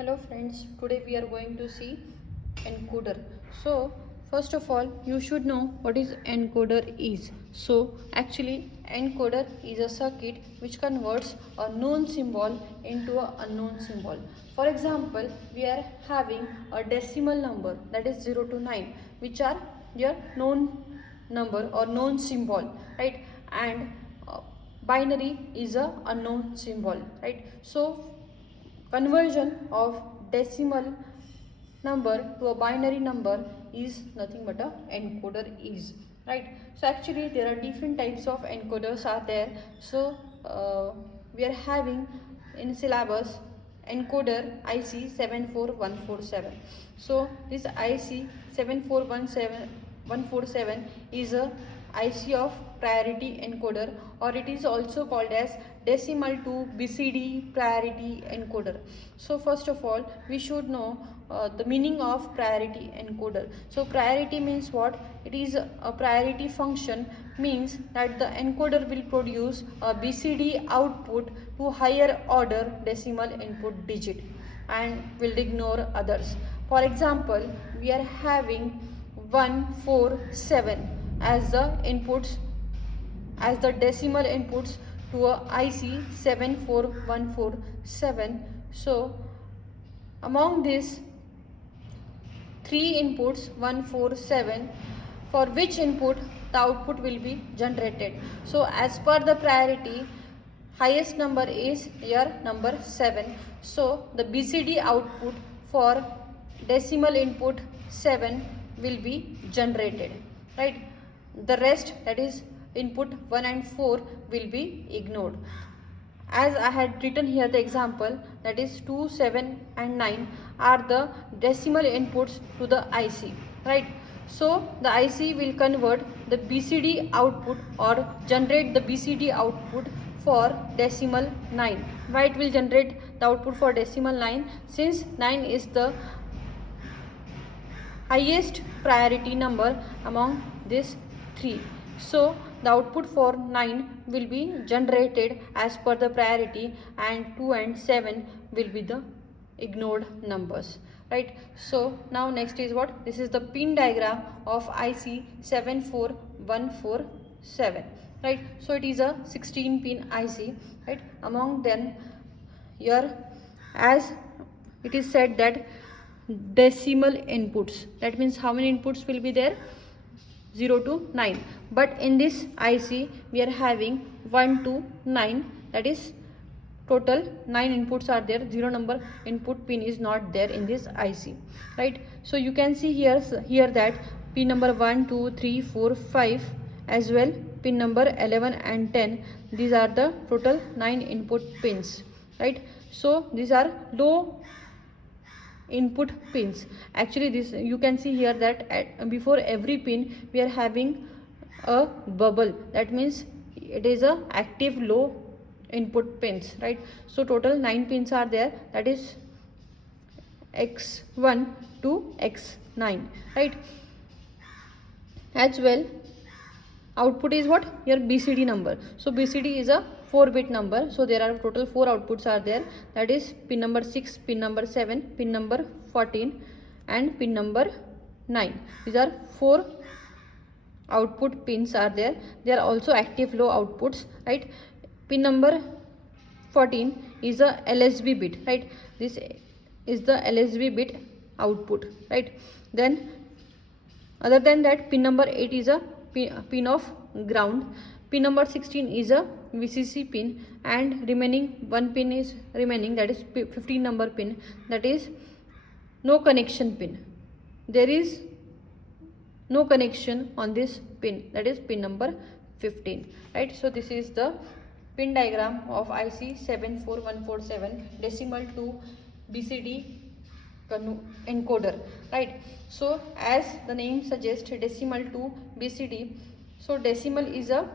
Hello friends, today we are going to see encoder. So first of all you should know what is encoder is. So actually encoder is a circuit which converts a known symbol into a unknown symbol. For example, we are having a decimal number, that is 0 to 9, which are your known number or known symbol, right? And binary is a unknown symbol, right? So conversion of decimal number to a binary number is nothing but a encoder is, right? So actually there are different types of encoders are there. So we are having in syllabus encoder IC 74147. So this IC 74147 is a IC of priority encoder, or it is also called as decimal to BCD priority encoder. So first of all we should know the meaning of priority encoder. So priority means what? It is a priority function, means that the encoder will produce a BCD output to higher order decimal input digit and will ignore others. For example, we are having 147 as the inputs, as the decimal inputs to a IC 74147. So among these three inputs 147, for which input the output will be generated. So as per the priority, highest number is your number 7. So the BCD output for decimal input 7 will be generated, right? The rest, that is input 1 and 4, will be ignored. As I had written here the example, that is 2, 7 and 9 are the decimal inputs to the IC, right? So the IC will convert the BCD output or generate the BCD output for decimal 9. Why it will generate the output for decimal 9? Since 9 is the highest priority number among these three. So the output for 9 will be generated as per the priority, and 2 and 7 will be the ignored numbers, right? So now next is what? This is the pin diagram of IC 74147, right? So it is a 16 pin IC, right? Among them here, as it is said that decimal inputs, that means how many inputs will be there? 0 to 9. But in this IC we are having 1 to 9, that is total 9 inputs are there. 0 number input pin is not there in this IC, right? So you can see here that pin number 1 2 3 4 5 as well pin number 11 and 10, these are the total 9 input pins, right? So these are low input pins. Actually this you can see here that before every pin we are having a bubble, that means it is a active low input pins, right? So total 9 pins are there, that is x1 to x9, right? As well output is what? Your BCD number. So BCD is a 4-bit number. So there are total 4 outputs are there, that is pin number 6, pin number 7, pin number 14 and pin number 9. These are 4 output pins are there. They are also active low outputs, right? Pin number 14 is a LSB bit, right? This is the LSB bit output, right? Then other than that, pin number 8 is a pin of ground, pin number 16 is a VCC pin, and remaining one pin is remaining, that is 15 number pin, that is no connection pin. There is no connection on this pin, that is pin number 15, right? So this is the pin diagram of IC 74147 decimal to BCD encoder, right? So as the name suggests, decimal to BCD, so decimal is a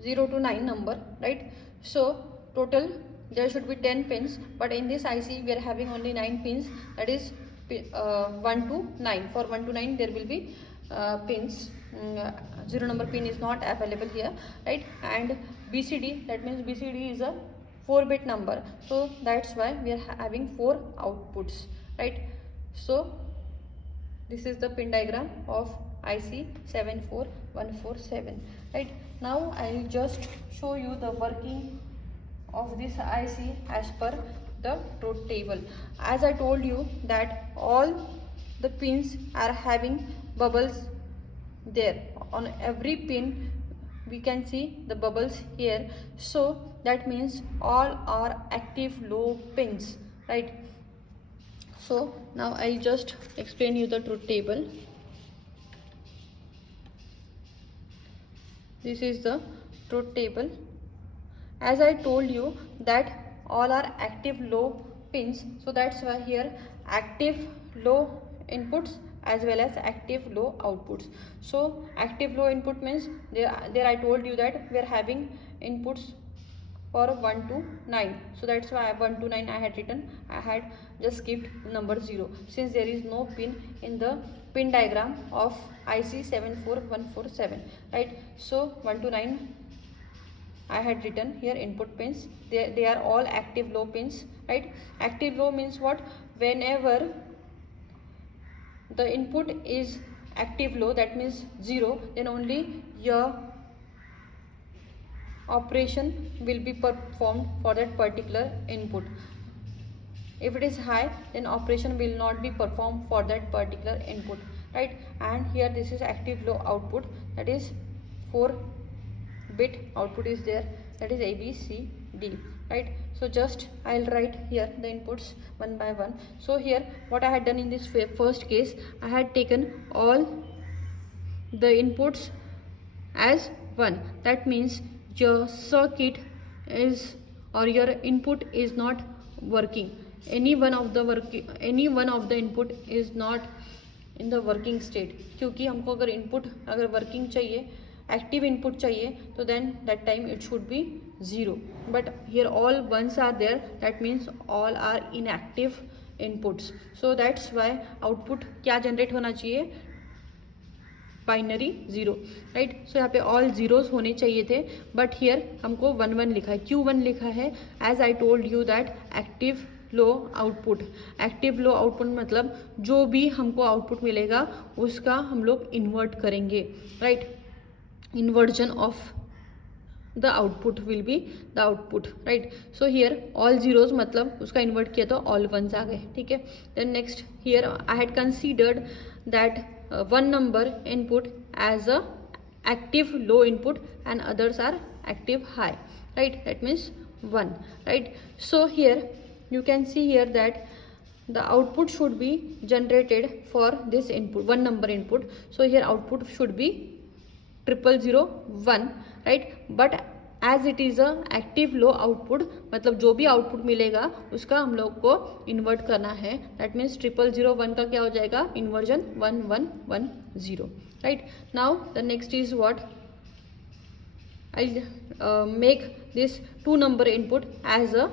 0 to 9 number, right? So total there should be 10 pins, but in this IC we are having only 9 pins, that is 1 to 9. For 1 to 9 there will be pins. 0 number pin is not available here, right? And BCD, that means BCD is a 4-bit number, so that's why we are having 4 outputs, right? So this is the pin diagram of IC 74147, right? Now I'll just show you the working of this IC as per the truth table. As I told you that all the pins are having bubbles there. On every pin we can see the bubbles here, so that means all are active low pins, right? So now I'll just explain you the truth table. This is the truth table. As I told you that all are active low pins, so that's why here active low inputs as well as active low outputs. So active low input means there I told you that we are having inputs for 1 to 9, so that's why 1 to 9 I had written. I had just skipped number 0 since there is no pin in the pin diagram of IC 74147, right? So 1 to 9 I had written here input pins. They are all active low pins, right? Active low means what? Whenever the input is active low, that means 0, then only your operation will be performed for that particular input. If it is high, then operation will not be performed for that particular input, right? And here this is active low output, that is 4-bit output is there, that is A, B, C, D, right? So just I'll write here the inputs one by one. So here what I had done in this first case, I had taken all the inputs as 1. That means your circuit is, or your input is not working. Any one of the input is not in the working state, क्योंकि हमको अगर input अगर working चाहिए, active input चाहिए, तो then that time it should be 0. But here all ones are there, that means all are inactive inputs. So that's why output क्या generate होना चाहिए? Binary 0, right? सो यहाँ पे ऑल जीरोस होने चाहिए थे, बट हियर हमको 1 1 लिखा है. क्यों 1 लिखा है? As I told you that active low output. Active low output मतलब जो भी हमको आउटपुट मिलेगा उसका हम लोग इन्वर्ट करेंगे, right? Inversion of the output will be the output, right? So here all zeros मतलब उसका इन्वर्ट किया तो ऑल वंस आ गए, ठीक है? Then next here I had considered that one number input as a active low input and others are active high, right? That means 1, right? So here you can see here that the output should be generated for this input, one number input. So here output should be 0001, right? But as it is a active low output, मतलब जो भी output मिलेगा उसका हम लोग को invert करना है. दैट मीन्स 0001 का क्या हो जाएगा? Inversion 1110, right? Now the next is what I make this 2 number input as a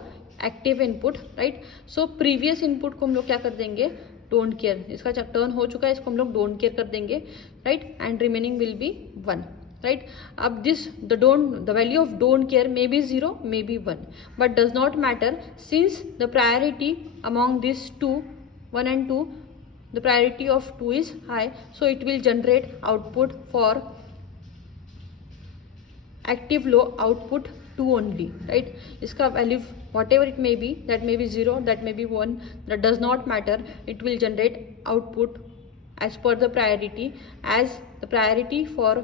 active input, right? So previous input को हम लोग क्या कर देंगे? Don't care. इसका टर्न हो चुका है, इसको हम लोग डोंट केयर कर देंगे, right? And remaining will be 1, right? Ab this the value of don't care may be 0, may be 1, but does not matter since the priority among these two, 1 and 2, the priority of 2 is high, so it will generate output for active low output 2 only, right? इसका value whatever it may be, that may be 0, that may be 1, that does not matter. It will generate output as per the priority, as the priority for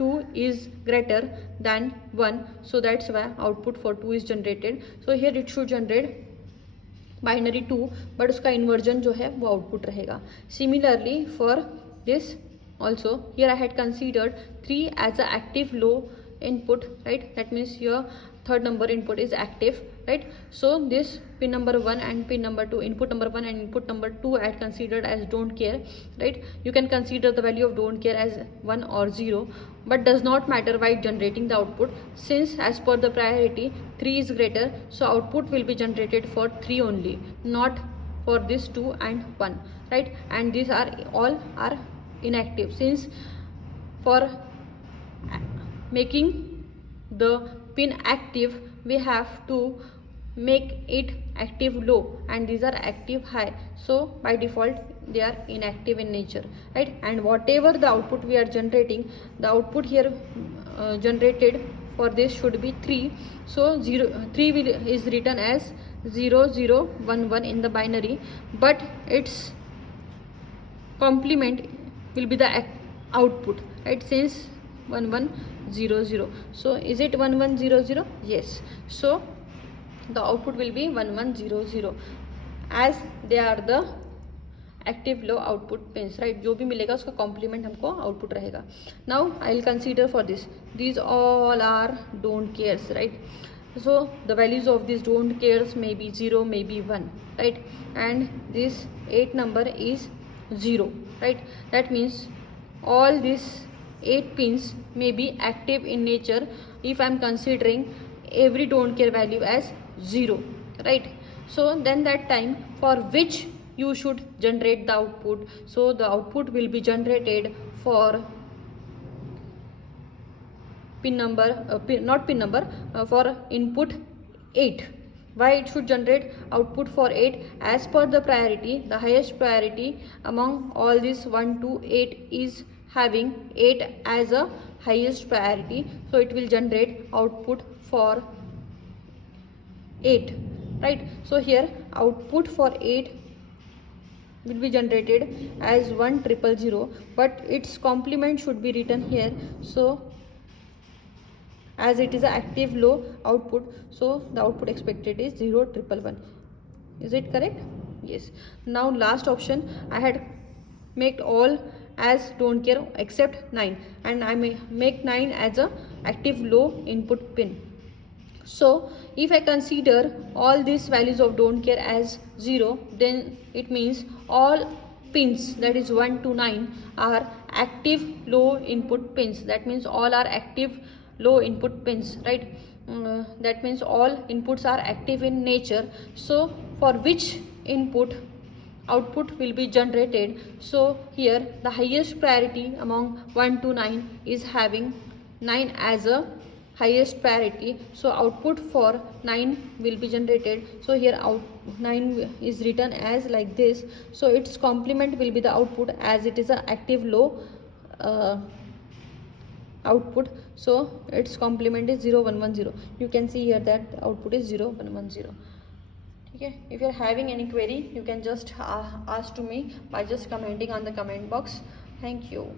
2 is greater than 1, so that's why output for 2 is generated. So here it should generate binary 2, but उसका inversion जो है वो output रहेगा. Similarly for this also, here I had considered 3 as a active low input, right? That means your third number input is active, right? So this pin number 1 and pin number 2, input number 1 and input number 2 I had considered as don't care, right? You can consider the value of don't care as 1 or 0, but does not matter while generating the output, since as per the priority 3 is greater, so output will be generated for 3 only, not for this 2 and 1, right? And these are all are inactive, since for making the pin active we have to make it active low and these are active high, so by default they are inactive in nature, right? And whatever the output we are generating, the output here generated for this should be 3, so 3 is written as 0011 in the binary, but its complement will be the output, right? Since 1100, so is it 1100? Yes, so the output will be 1100 as they are the active low output pins, right? जो भी मिलेगा उसका complement हमको output रहेगा. Now I will consider for this, these all are don't cares, right? So the values of these don't cares may be 0, may be 1, right? And this 8 number is 0, right? That means all these 8 pins may be active in nature if I am considering every don't care value as 0, right? So then that time for which you should generate the output, so the output will be generated for pin number, for input 8. Why it should generate output for 8? As per the priority, the highest priority among all these 1 to 8 is having 8 as a highest priority, so it will generate output for 8, right? So here output for 8 will be generated as 1000, but its complement should be written here, so as it is an active low output, so the output expected is 0111. Is it correct? Yes. Now last option, I had made all as don't care except 9, and I may make 9 as a active low input pin. So if I consider all these values of don't care as 0, then it means all pins, that is 1 to 9, are active low input pins. That means all are active low input pins, right? That means all inputs are active in nature, so for which input output will be generated, so here the highest priority among 1 to 9 is having 9 as a highest priority, so output for 9 will be generated. So here 9 is written as like this, so its complement will be the output as it is an active low output, so its complement is 0110. You can see here that output is 0110. Okay, if you are having any query, you can just ask to me by just commenting on the comment box. Thank you.